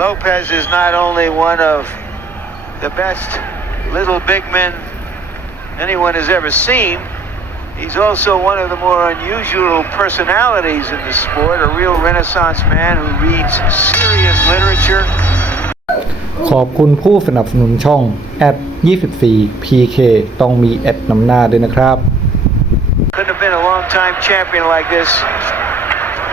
Lopez is not only one of the best little big men anyone has ever seen, he's also one of the more unusual personalities in the sport, a real Renaissance man who reads serious literature. ขอบคุณผู้สนับสนุนช่อง@24PK ต้องมีแอดนำหน้าด้วยนะครับ Couldn't have been a long-time champion like this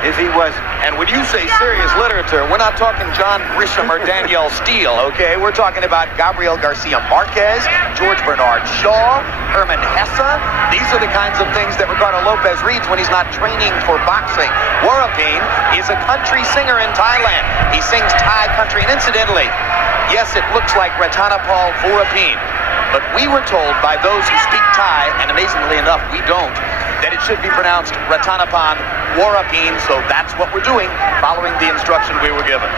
if he wasn't. And when you say serious literature, we're not talking John Grisham or Danielle Steele, okay? We're talking about Gabriel Garcia Marquez, George Bernard Shaw, Herman Hesse. These are the kinds of things that Ricardo Lopez reads when he's not training for boxing. Warapine is a country singer in Thailand. He sings Thai country, and incidentally, yes, it looks like Ratanapal Warapine, but we were told by those who speak Thai, and amazingly enough, we don't, that it should be pronounced Ratanapan Warapine, so that's what we're doing, following the instruction we were given.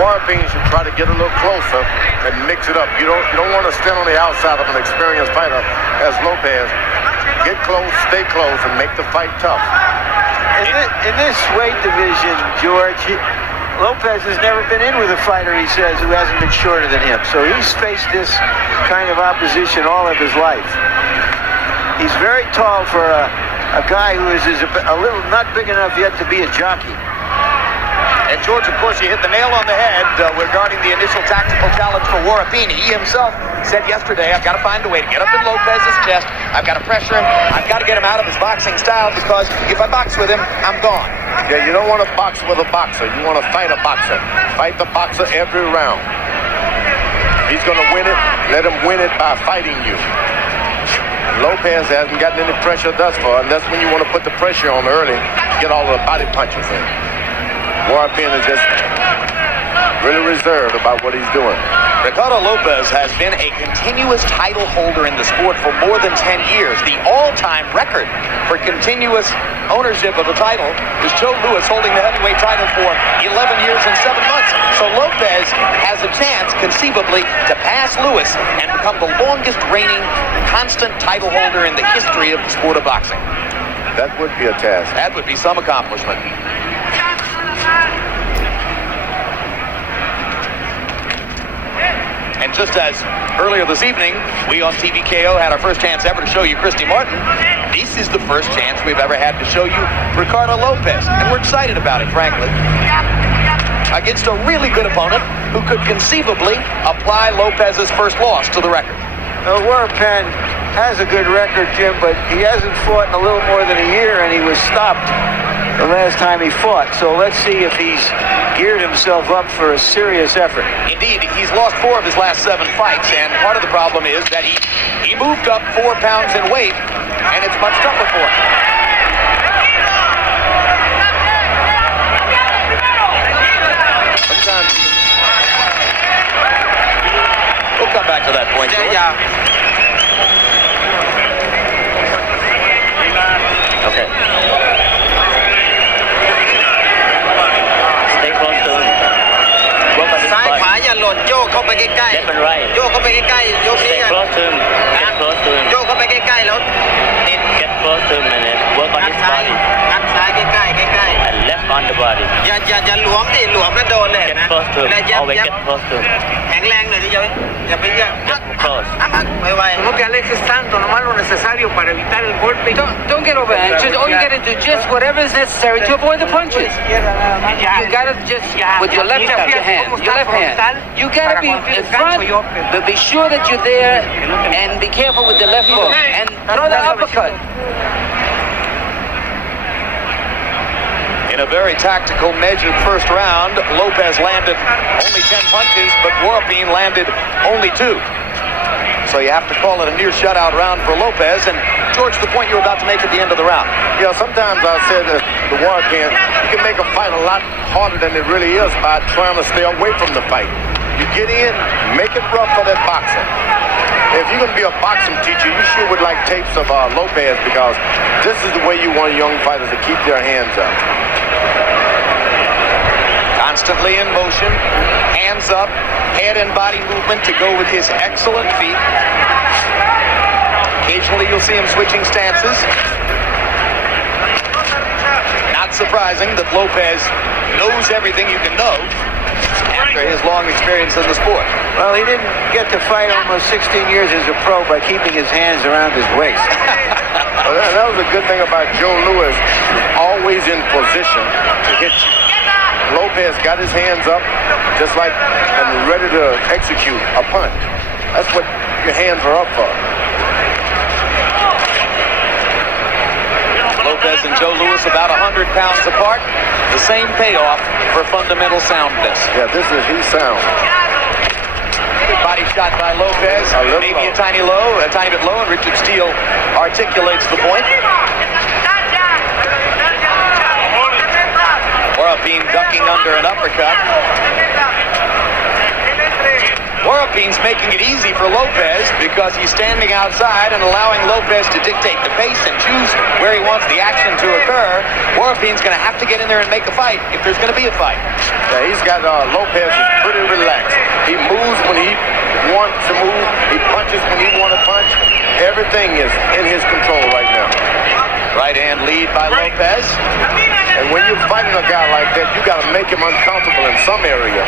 Warapine should try to get a little closer and mix it up. You don't want to stand on the outside of an experienced fighter as Lopez. Get close, stay close, and make the fight tough. In this weight division, George, Lopez has never been in with a fighter, he says, who hasn't been shorter than him. So he's faced this kind of opposition all of his life. He's very tall for a guy who is a little not big enough yet to be a jockey. And George, of course, you hit the nail on the head regarding the initial tactical challenge for Warapine. He himself said yesterday, I've got to find a way to get up in Lopez's chest. I've got to pressure him. I've got to get him out of his boxing style because if I box with him, I'm gone. Yeah, you don't want to box with a boxer. You want to fight a boxer. Fight the boxer every round. If he's going to win it, let him win it by fighting you. Lopez hasn't gotten any pressure thus far, and that's when you want to put the pressure on early, get all the body punches in. Warapine is just really reserved about what he's doing. Ricardo Lopez has been a continuous title holder in the sport for more than 10 years. The all-time record for continuous ownership of the title is Joe Louis holding the heavyweight title for 11 years and 7 months. So Lopez has a chance, conceivably, to pass Louis and become the longest reigning constant title holder in the history of the sport of boxing. That would be a task. That would be some accomplishment. And just as earlier this evening, we on TVKO had our first chance ever to show you Christy Martin, this is the first chance we've ever had to show you Ricardo Lopez. And we're excited about it, frankly. Against a really good opponent who could conceivably apply Lopez's first loss to the record. Warapine has a good record, Jim, but he hasn't fought in a little more than a year, and he was stopped the last time he fought. So let's see if he's geared himself up for a serious effort. Indeed, he's lost 4 of his last 7 fights, and part of the problem is that he moved up 4 pounds in weight, and it's much tougher for him. Sometimes we'll come back to that point. Okay. Stay close to him. Work on his ซ้ายขวา body. อย่าหล่นโยกเข้าไปใกล้ Left and right. ๆโยกเข้าไปใกล้ๆยกนี้ Stay close to him. Get close to him. โยกเข้าไปใกล้ๆแล้วติด Get close to him and then work on งัด his ซ้าย body. งัดซ้ายใกล้ๆใกล้ And left on the body. ๆอย่าหลวมดิหลวมแล้วโดนเลย Get นะ close to เวลา him. ยับ Always ยับ get close to him. แข็งแรงหน่อยดิอย่าไปเยอะ Get close. ไว No te alejes tanto, nomás lo necesario para evitar el golpe. Don't get over anxious. All you gotta do just whatever is necessary to avoid the punches. You gotta just with your left hand, your left hand. You gotta be in front, but be sure that you're there and be careful with the left hook and throw the uppercut. In a very tactical, measured first round, Lopez landed only 10 punches, but Warapine landed only 2. So you have to call it a near shutout round for Lopez. And George, the point you were about to make at the end of the round. Yeah, sometimes I said that the Warapine, you can make a fight a lot harder than it really is by trying to stay away from the fight. You get in, make it rough for that boxer. If you're going to be a boxing teacher, you sure would like tapes of Lopez, because this is the way you want young fighters to keep their hands up. Constantly in motion, hands up, head and body movement to go with his excellent feet. Occasionally you'll see him switching stances. Not surprising that Lopez knows everything you can know. after his long experience in the sport. Well, he didn't get to fight almost 16 years as a pro by keeping his hands around his waist. Well, that was a good thing about Joe Louis. He's always in position to hit you. Lopez got his hands up just like and ready to execute a punch. That's what your hands are up for. Lopez and Joe Louis about 100 pounds apart. The same payoff for fundamental soundness. Yeah, he's sound. Good body shot by Lopez. Maybe a tiny bit low, and Richard Steele articulates the point. Warapine ducking under an uppercut. Warapin's making it easy for Lopez because he's standing outside and allowing Lopez to dictate the pace and choose where he wants the action to occur. Warapin's going to have to get in there and make a fight if there's going to be a fight. Yeah, he's got Lopez is pretty relaxed. He moves when he wants to move. He punches when he wants to punch. Everything is in his control right now. Right hand lead by Lopez. And when you're fighting a guy like that, you got to make him uncomfortable in some area.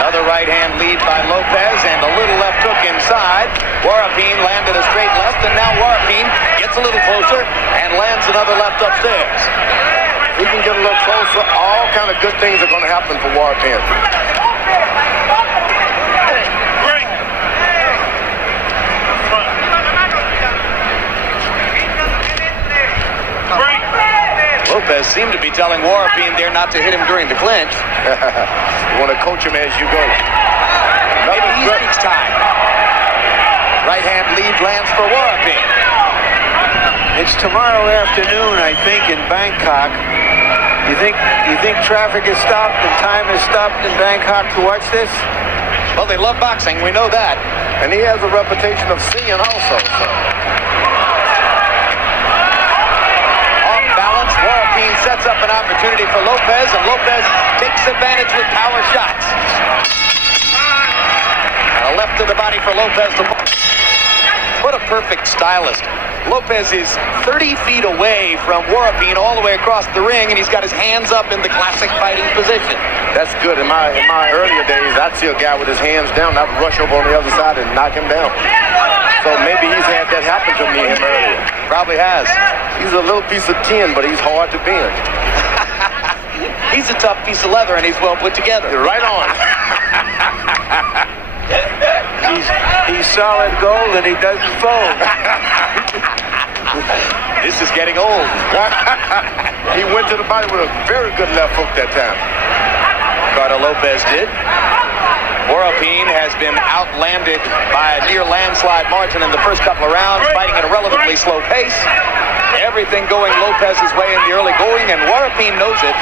Another right hand lead by Lopez and a little left hook inside. Warapine landed a straight left, and now Warapine gets a little closer and lands another left upstairs. If he can get a little closer, all kind of good things are going to happen for Warapine. Lopez seemed to be telling Warapine there not to hit him during the clinch. You want to coach him as you go. Maybe he speaks time. Right hand lead lands for Warapine. It's tomorrow afternoon, I think, in Bangkok. You think traffic is stopped and time is stopped in Bangkok to watch this? Well, they love boxing. We know that. And he has a reputation of singing also. So. Warapine sets up an opportunity for Lopez, and Lopez takes advantage with power shots. And a left to the body for Lopez. What a perfect stylist. Lopez is 30 feet away from Warapine all the way across the ring, and he's got his hands up in the classic fighting position. That's good. In my earlier days, I'd see a guy with his hands down, I'd rush over on the other side and knock him down. So maybe he's had that happen to me earlier. Probably has. He's a little piece of tin, but he's hard to bend. He's a tough piece of leather, and he's well put together. You're right on. He's solid gold, and he doesn't fold. This is getting old. He went to the body with a very good left hook that time. Ricardo Lopez did. Warapine has been outlanded by a near landslide margin in the first couple of rounds, fighting at a relatively slow pace. Everything going Lopez's way in the early going, and Warapine knows it.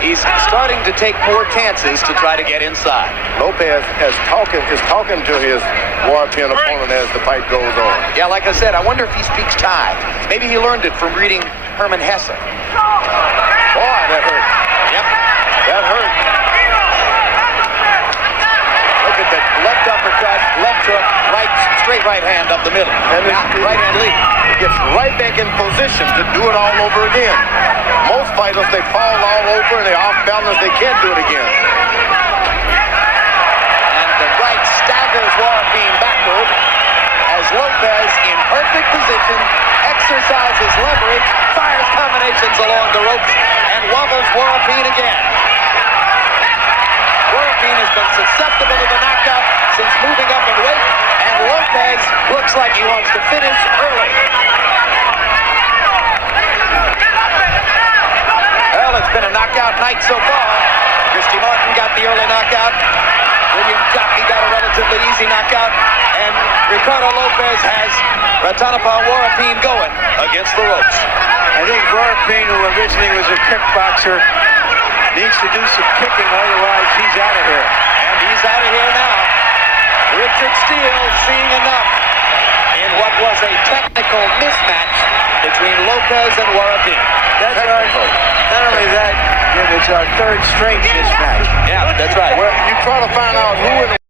He's starting to take more chances to try to get inside. Lopez is talking to his Warapine opponent as the fight goes on. Yeah, like I said, I wonder if he speaks Thai. Maybe he learned it from reading Herman Hesse. Boy, that hurt. Yep. That hurt. Look at that left uppercut, left hook, straight right hand up the middle. And now right hand lead. He gets right back in position to do it all over again. Most fighters, they fall all over and they're off balance. They can't do it again. And the right staggers Warapine backward as Lopez in perfect position exercises leverage, fires combinations along the ropes, and wobbles Warapine again. Warapine has been susceptible to the knockout since moving up in weight, and Lopez looks like he wants to finish early. Well, it's been a knockout night so far. Christy Martin got the early knockout. William Jockey got a relatively easy knockout. And Ricardo Lopez has Ratanapal Warapine going against the ropes. I think Warapine, who originally was a kickboxer, needs to do some kicking, otherwise he's out of here. And he's out of here now. Richard Steele seeing enough in what was a technical mismatch between Lopez and Warapine. Not only that, Jim, it's our third straight mismatch. Yeah, that's right. Well, you try to find out who in the